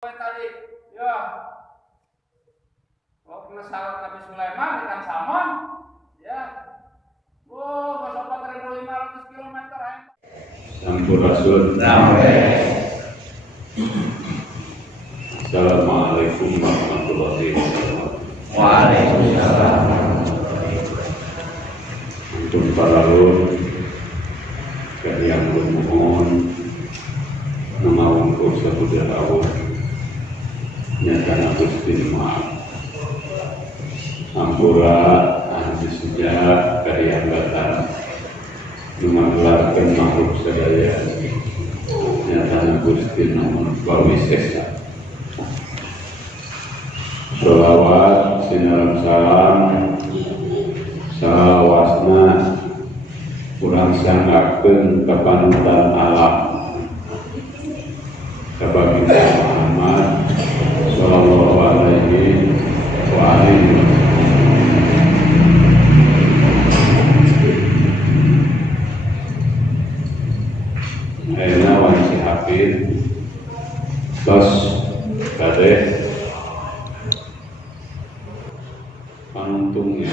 Tadi, ya, kena sahabat Nabi Sulaiman ikan salmon, ya, ke 4.500 km. Sampun Rasul. Assalamualaikum warahmatullahi wabarakatuh. Waalaikumsalam. Untuk para ulun yang memohon nama untuk saudara awal nyatakan Gusti maaf ampura ahli sejak karya batal mengelarkan makhluk sedaya nyatakan Gusti namun bawisesa sholawat sinaram salam sawasna kurang sanggakeun kepanutan alam kebaginda Muhammad sallallahu alaihi wa alihi ayeuna wanci hafid tos kadeh panuntungnya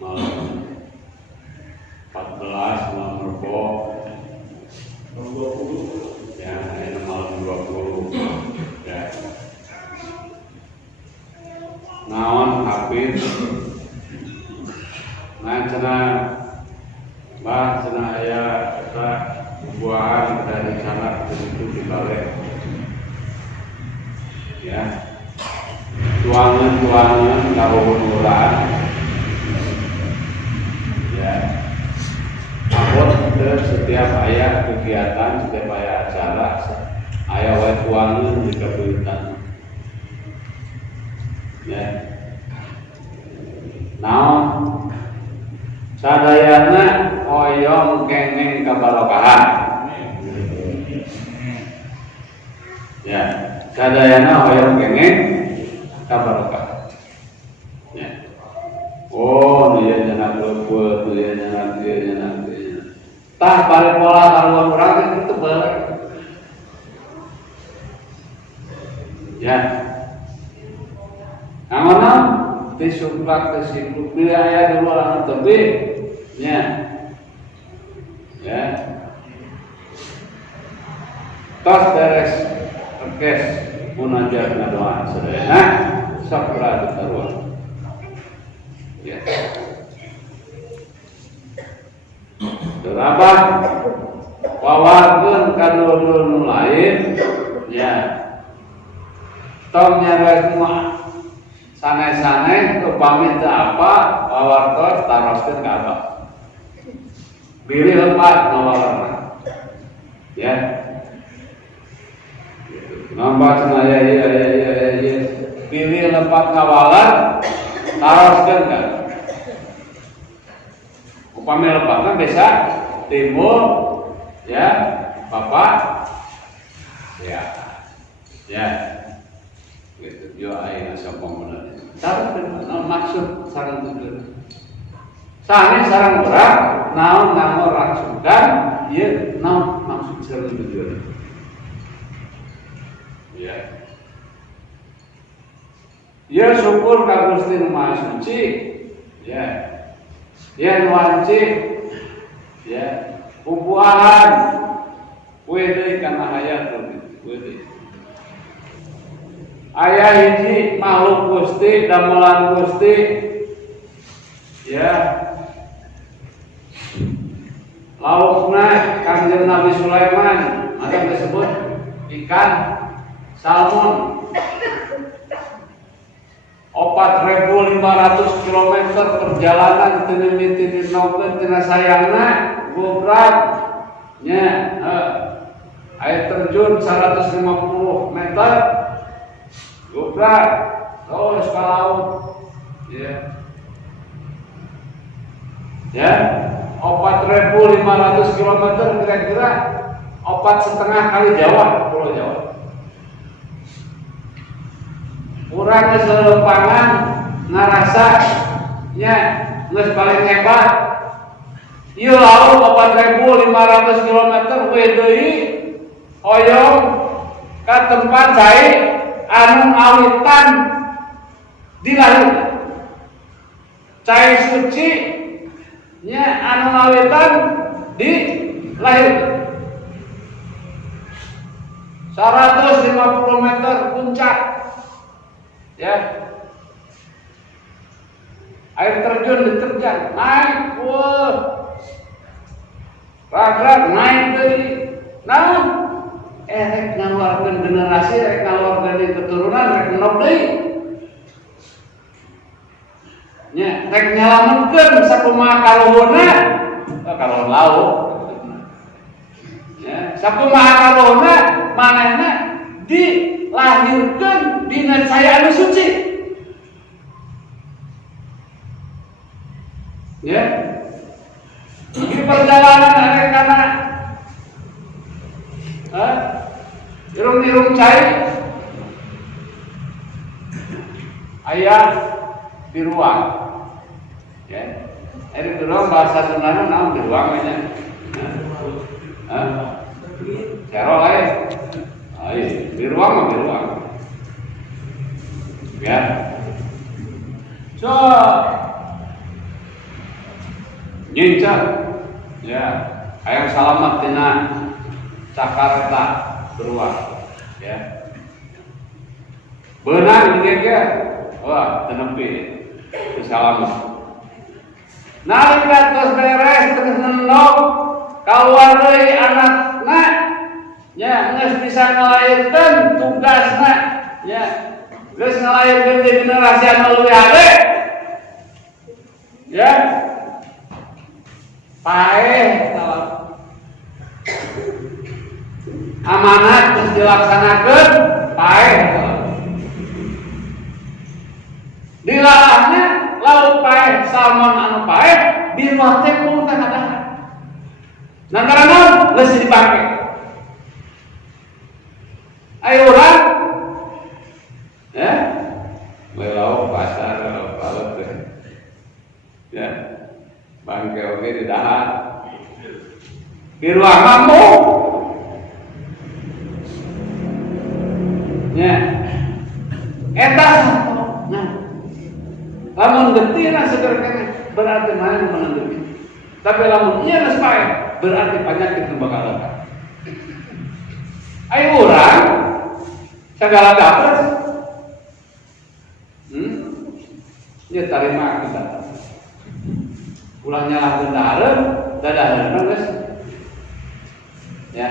malam 14 malam rebo 20 ya ini malam 20 ya naon hafid nah cenah bah cenah aya eta buahan dari sana itu dibalik ya tuangan karuhuran ya apot setiap aya kegiatan setiap aya acara aya wae tuangan di kabupaten ya naon sadayana hoyong kenging kabarokahan ya sadayana hoyong kenging kabarokahan ya oh dia jangan lupa dia jangan tah balik pola karuan orang itu balik ya amanah disumplak disingkluk bila ayah dulu orang tebih ya ya tos beres rekes munajat ngadoa sedaya sakura ditaruan ya berapa wawarkeun kadulun lain ya tong nyara semua saneh-saneh upami teu apa wawartos taroskeun ka apa pilih lepat ngawalarna ya nambah cenah ya pilih lepat ngawalar taroskeun ka upami lepatna bisa timbul ya bapak ya gitu yo ayeuna sapomona sareng maksud sareng tujuan sane sareng urang naon ngamor raksudan ieu naon maksud sareng tujuan ya syukur ka Gusti Nu Maha Suci ya nu wanci ya pupuahan we deui kana hayat we deui aya hiji makhluk Gusti damelan Gusti ya laukna Kangjeng Nabi Sulaiman ada disebut ikan salmon 4.500 km perjalanan tina mimiti dinokeun tina sayangna gobrak nya air terjun 150 meter gobrak terus ke laut ya 4.500 km kira-kira 4,5 kali Jawa Pulau Jawa urang geus leumpangan ngarasa nya geus paling hebat ieu laut 4.500 km we deui hoyong ke tempat cai anu ngawitan dilahir cai suci nya anu ngawitan di lahir 150 meter puncak ya, air terjun diterjang naik, wah rag-rag naik dari namun rek ngaluarkeun generasi, rek ngaluarkeun keturunan, rek nenop deui nya, rek nyalametkeun sakumaha kaluhurna, kaluhur lauk ya, sakumaha kaluhurna manehna dilahirkeun dina cahaya anu suci ya. Di perjalanan ada karena irung-irung cai ayah di ruang ya, di ruang bahasa Sunda naon di ruang aja cerol di ruang mah di ruang ya. So nyincak ya, hayang salamat tina cakarta beruang ya, beunang digeger wah tenepi disalamat nalika tos beres terus nenok kaluar deui anakna ya, geus bisa ngalairkeun tugasna ya, geus ngalairkeun di generasi anu leuwih hade ya, paeh amanat terus dilaksanakeun paeh dilalahna lauk paeh salmon anu paeh di luar teh punten ada nantara naon geus dipake ayo urang ya lauk pasar lauk laut ya bangke oke di dahan di ruang mampu ya eta nah lamun getina seger kene berarti mana menang geuti tapi lamun ieu geus paeh berarti penyakit nu bakal datang ayo urang segala dapet ieu tarima kita ulah nyalahkeun dahareun dadahareun geus ya,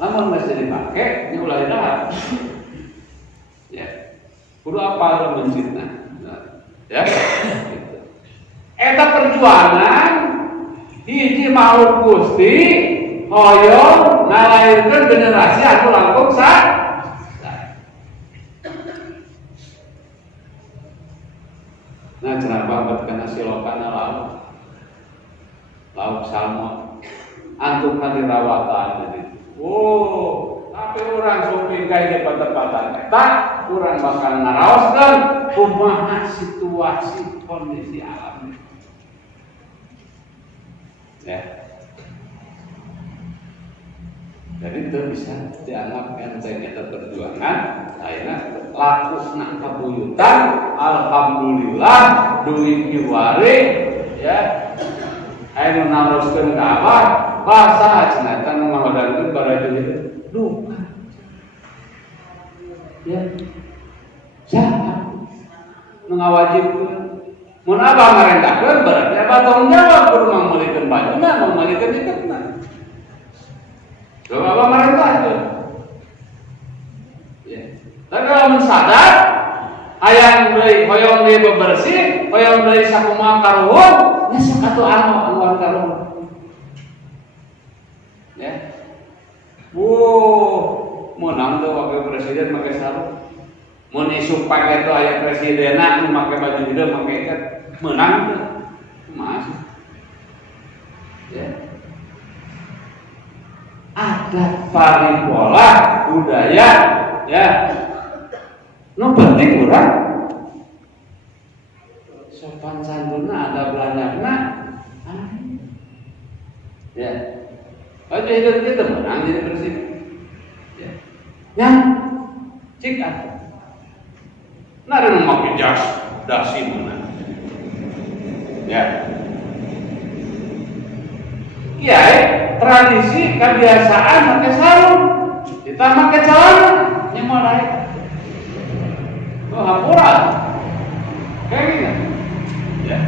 lamun masih dipake nya ulah didahar ya, kudu apa mencitna ya gitu. Eta perjuangan hiji makhluk Gusti hoyong ngalairkeun generasi anu langkung nah cenah banget kana silokana lauk salmon antuk dirawatan jadi tapi orang suping kayak di tempat-tempatan eta orang bakal naraoskeun kumaha situasi kondisi alam ya, jadi itu bisa dianggap enteng eta perjuangan ayeuna lakusna kabuyutan alhamdulillah duit kiwari ya anu naroskeun ka Abah basa cenah tan ngahodankeun bara duit duka ya jangan nu ngawajibkeun mun Abah ngarendahkeun berarti Abah tanggung jawab kudu mamulikeun bajuna mamulikeun iketna coba Abah ngarendahkeun ya tapi kalau sadar hayang deui hoyong deui bebersih hoyong deui sakumaha karuhun nya sakatu anu karuhun ya menang tuh wakil presiden pakai sarung mun isu pakai tuh aya presidena nu make baju hideung make ikat menang tuh mas ya adat paripola budaya ya nu penting urang sopan santuna ada belanjana ya Aja hidup kita menang jadi bersih. Ya. Yang cik ada. Nara memakai jas dasi mana? Ya. Kiai tradisi kebiasaan pakai sarung, kita pakai celana, yang mulai. Oh hampura, kayak gini. Ya.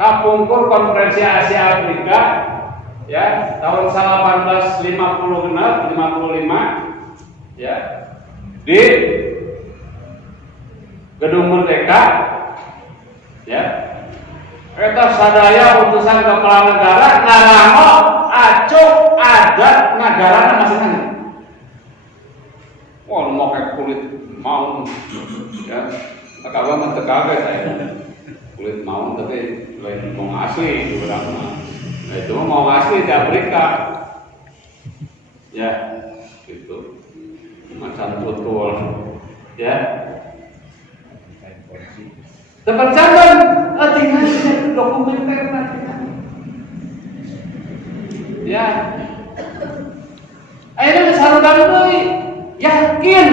Kapungkur Konferensi Asia Afrika ya tahun 1855 ya di Gedung Merdeka ya eta sadaya utusan kepala negara ngarango acuk adat negara masing-masing. Wah mau kayak kulit mau ya agak mah tekaga saya kulit mau tapi lain mau asli di orang mah. Nah itu mau asli di Afrika. Ya, gitu. Macam betul. Ya. Terpercaban, tinggal dokumenter nanti. Ya. Akhirnya sarudan deui. Yakin.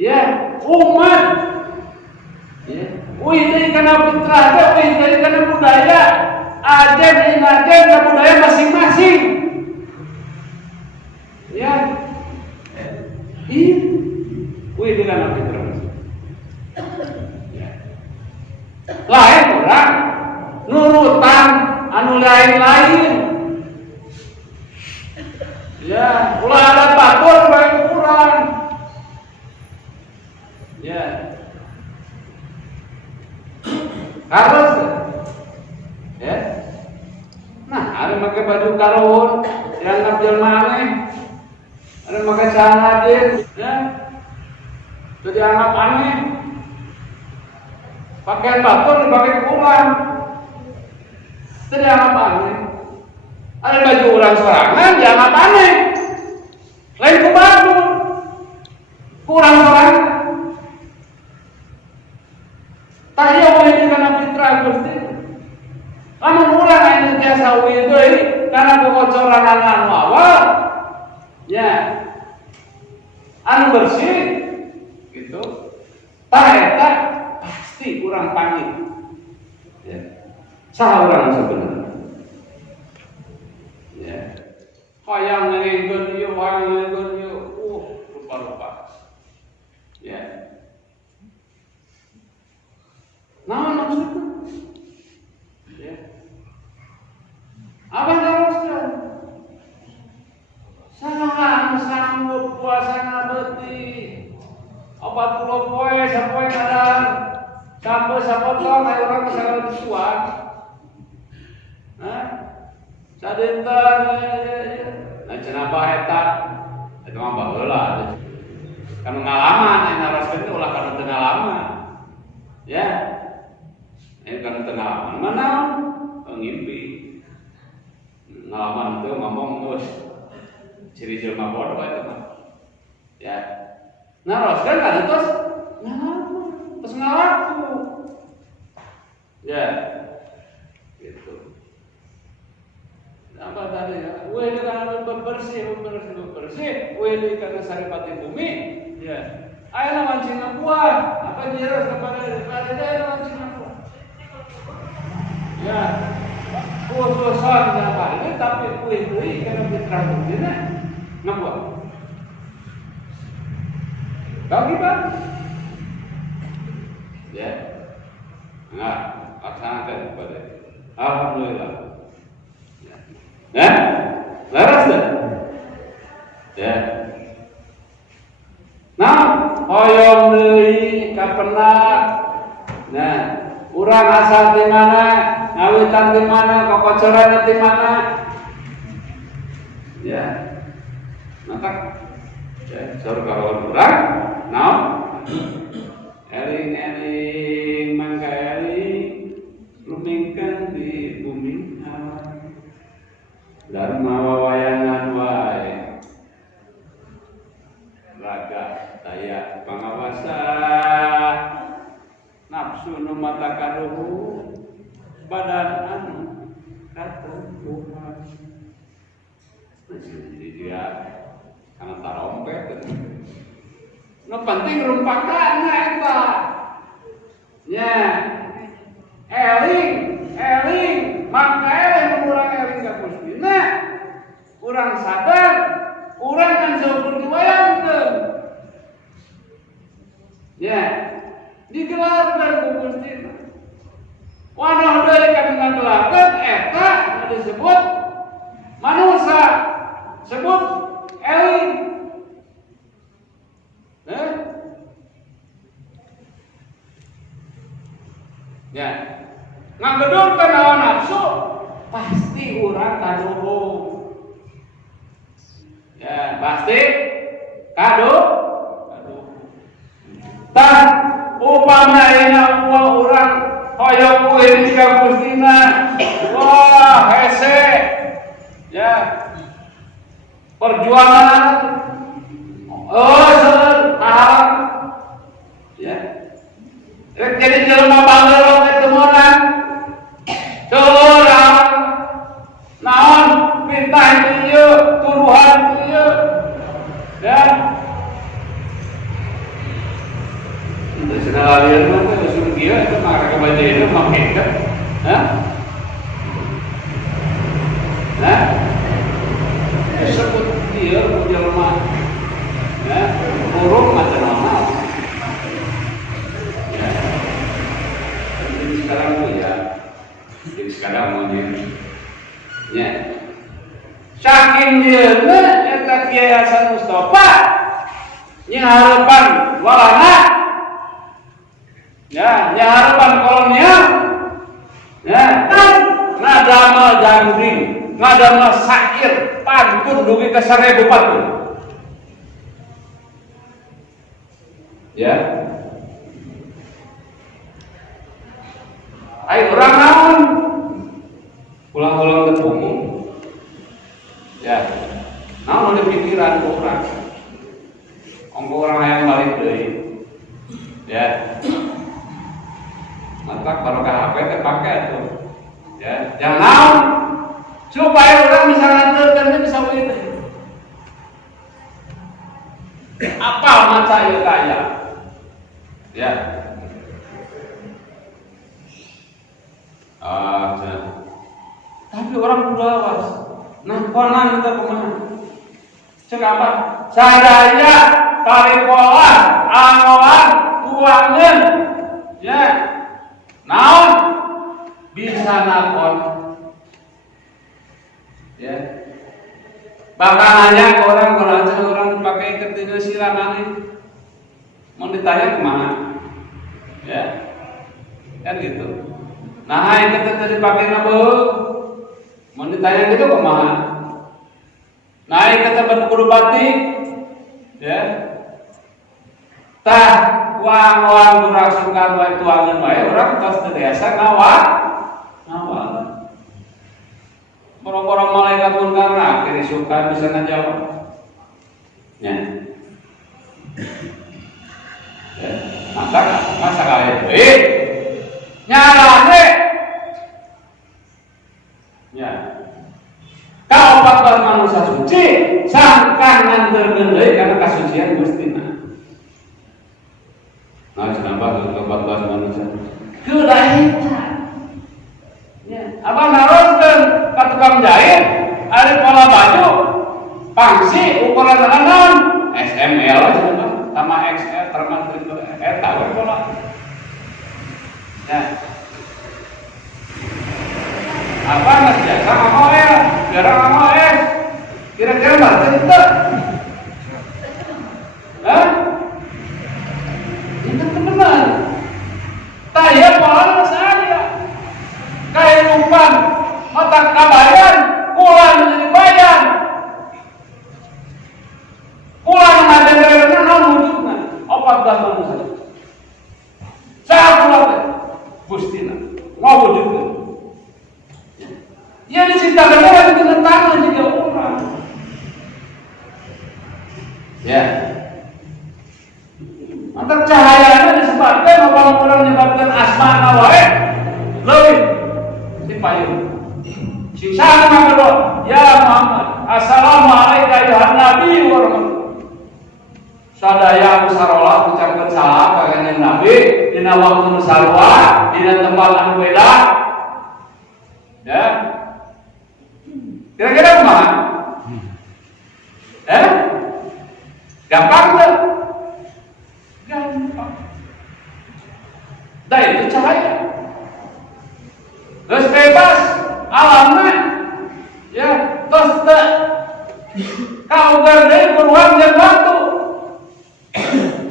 Ya, umat. Ya. Wih dari karena fitrah, wih dari karena budaya, aja dan budaya masing-masing. Ya, wih dari karena fitrah. Ya. Lain orang nurutan anu lain-lain. Ya, ulah ada batur baik kurang. Ya. Harus ya. Nah, ada pakai baju karun yang ngambil maneh. Ada pakai celana jeans ya. Jadi anggap aneh. Pakaian batur dipakai kurang. Jadi anggap aneh. Ada baju orang sorangan dianggap aneh. Lain ku baju. Kurang sorangan. Tanya boleh karena fitrah Gusti. Lamun urang anu tiasa uwi deui karena bocoran anu awal. Ya. Anu bersih gitu. Tah eta pasti urang panggil. Ya. Saha urang sebenarnya. Ya. Hayang ngeukeun ieu, hayang ngeukeun ieu. Rupa-rupa. Ya. Nah, maksudnya, ya. Apa teruskan? Sanggup puasa ngabeti 40 poe, 10 poe kadang sampai sapotong kayak orang kesalahan disuan. Nah, sadinten, nah cenapa eta, itu mah baheula. Kan ngalaman, yang naraskeun teh ulah kana teu ngalaman. Ya. Ini kan tengah mana ngimpi ngalaman itu ngomong terus ciri jelma bodoh itu mah ya naros kan terus ngalaku ya gitu apa tadi ya weh karena bersih weh karena saripati bumi ya ayo mancing buah apa jelas kepada dia mancing ya, khususan apa ini tapi kue karena fitrah begini, ngapa? Kau gimana? Ya, nggak laksanakan kepada alhamdulillah. Ya, laras dah. Ya. Nah, hoyong deui kapenak. Nah, urang asal di mana? Ngawitan di mana, kokocoran di mana, ya, nanti, ya, suruh kawan orang, now, eling mangga eling, lumingkan di bumi dharma wawayangan wae, raga daya pangawasa, nafsu nu mata karuhu. badan anu kata Tuhan. Jadi dia karena tarompet. No penting rumpakannya eta. Ya. Eling, maka eling urang eling ka Gustina. Urang sadar, urang kan saeukeut diwayangkeun. Ya. Digelarkeun ku Gustina. Wanah deui kan ngagelarkeun eta disebut manusia, sebut eling. Ya, ngagedurkeun hawa nafsu pasti urang kaduhung. Ya, pasti kaduhung. Tah upama ayeuna urang hoyong kuing ka Gustina, wah hese. Ya, perjuangan, seueur ahal. Ya. Rek jadi jelema bangga teh temenan. Curang. Naon perintah itu ieu, tuduhan itu ieu. Ya. Itu cenah lieur mah teh usul kieu eta mah ka baca itu mah henteu. Hah? Nah. Disebut kieu ku jelema. Ya, burung mah teh naon. Sekarang tuh ya, jadi sekarang mau ya, saking dia eta Kiai Hasan Mustafa nyaharepan walana, ya nyaharepan kolonial, ya kan ngadamel jangkring, ngadamel syair, pantun dugi ke 1000 pantun, ya. Ayo orang naon pulang-pulang ketemu ya naon ada pikiran orang ongko orang yang balik deui ya maka kalau ke HP terpakai tuh ya jangan naon supaya orang bisa nganterkeun bisa begitu apa maca ieu kaya ya. Tapi orang udah awas. Nah, konan kita kemana? Cek apa? Sadaya, tarikolan, angoan, tuangan. Ya, naon bisa nakon. Ya, bahkan hanya orang pakai ketika silangan ini. Mau ditanya kemana? Ya, kan gitu. Nah, yang kita dipakai nabo, mau ditanya gitu kemana? Nah, yang kita berkudu batik, ya, tah uang kurasukan wae tuangan wae orang tos terbiasa ngawal. Orang-orang malaikat pun karena akhirnya suka bisa ngajawab. Ya, masa kalian nyalane ya kalau 14 manusia suci sangkan nganterkeun deui karena kasucian Gustina. Nah, kenapa ke 14 manusia? Kedahitan. Ya, apa naroskeun ka tukang jahit, ari pola baju, pangsi ukuran naon? SML cenah sama XL termasuk eta we pola. Ya. Apa mas jasa ngomel, jarang ngomel, kira-kira berarti itu? Hah? Itu benar. Taya pola saya, kehidupan mata kabayan, pulang menjadi bayan, pulang menjadi bayan, non wujudnya, 14 manusia. Saya pulang Gustina, mau wujudnya. Ya diciptakan orang dengan tangan juga orang. Ya. Antar cahayanya disebabkan orang-orang menyebabkan asma wae. Leuwih payung. Sing sana mah ya Muhammad, assalamualaikum ya Nabi wa rahmatullah. Sadaya sarolat ucapkeun salam ka kanjeng Nabi dina waktu nu sarua, dina tempat anu beda. Ya. Kira-kira kumaha? Gampang tuh? Gampang. Dan itu cahaya. Terus bebas alamnya. Ya, terus kau gardai beruang dan waktu.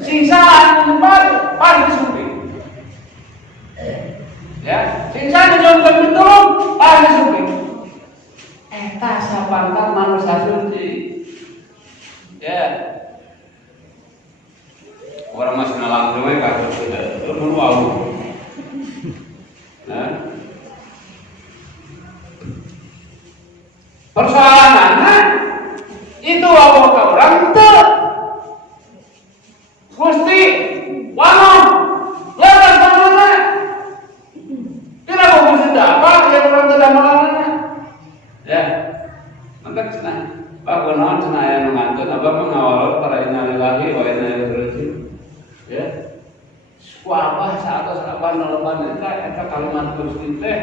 Singsaan tempat pasti supi. Ya, singsaan jongkok betul pasti supi. Eta sapantar manusia suci. Ya. Orang masih nalang dulu kan sudah berwau. Nah. Persoalannya itu apa orang itu Gusti wano lewat mana kenapa Gusti dapat ya orang tidak malangnya ya maka cenah bagunawan cenah aya nu ngantun abah mengawal para innalillahi wa inna ilaihi raji'un ya kuabah saat abah naleban eta kalimat Gusti teh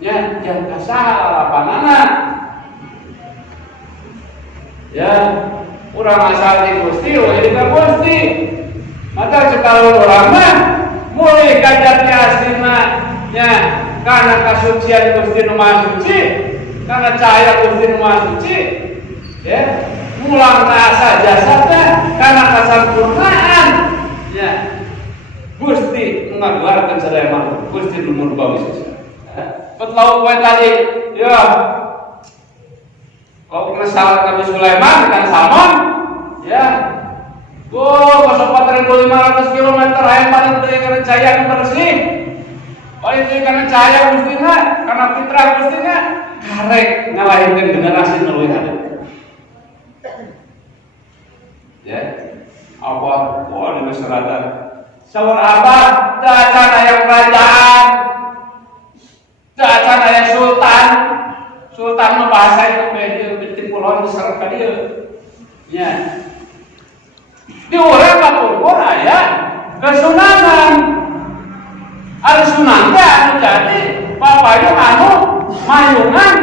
nya jang kasaha harapanana ya urang asal di Gusti we ka Gusti maka sekali orang mah mulai kajatnya aslina nya karena kasucian Gusti nu Maha Suci karena cahaya Gusti nu Maha Suci ya mulang asa jasadnya karena kesempurnaan ya Gusti ngagelarkeun sadaya makhluk Gusti nu merubah bisa petlau poe tadi ya kau kesal Nabi Sulaiman kan Salmon ya 4.500 km hayang paling teu kana cahaya nu bersih paling teu kana cahaya Gustina kana fitrah Gustina karek ngalahirkeun generasi nu leuwih hadap ya apa di masyarakat saur abad dacan aya kerajaan dacan aya sultan mah bahasa itu beuti pulau diserep ka dieu nya di urang kapungkur aya kesunanan ari sunan teh anu jadi papayun anu mayungan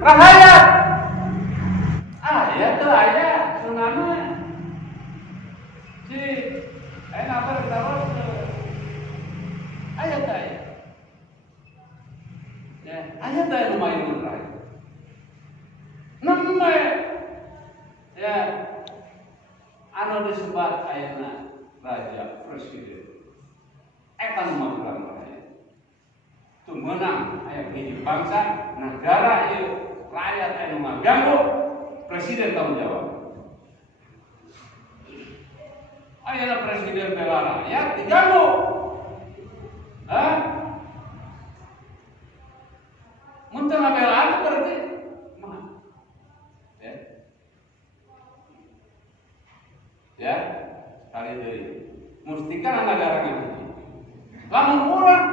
rahayat aya teu aya sunanna si aya apa terus aya teh ya aya teh anu mayungan rahayat nembe ya anu disebat ayeuna raja presiden eta nu magelang rakyat tu meunang aya hiji bangsa negara ieu rakyat anu maganggu presiden tanggung jawab ayeuna presiden bela rakyat diganggu mun teu ngabelaan berarti ya kali deui mustikan negara ngeuji lamun urang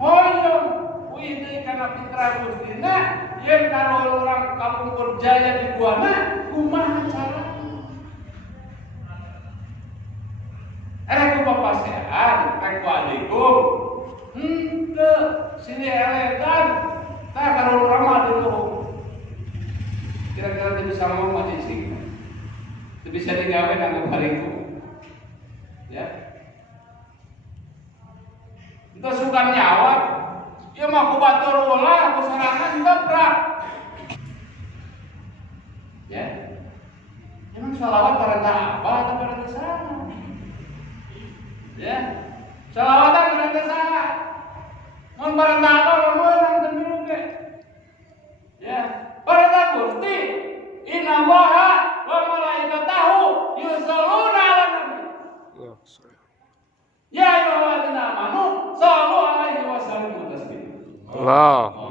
hoyong uih deui kana fitrah Gustina yen karo urang kapungkur jaya di buana kumaha cara era ku papasean rek ku adikum henteu sini elegan tah karo urang mah dulu kira-kira teu bisa ngomong aja sing bisa digawe nanggung hariku ya itu suka nyawa ya mah ku batur ulah ku serangan gebrak ya emang sholawat perintah apa atau perintah sana ya sholawatan perintah sana mun perintah apa menang temilu ke ya perintah Gusti inna Allaha wa malaikatahu yusholluna 'alan nabi. Ya ayyuhalladzina amanu shallu 'alaihi wa sallimu taslima. Allah.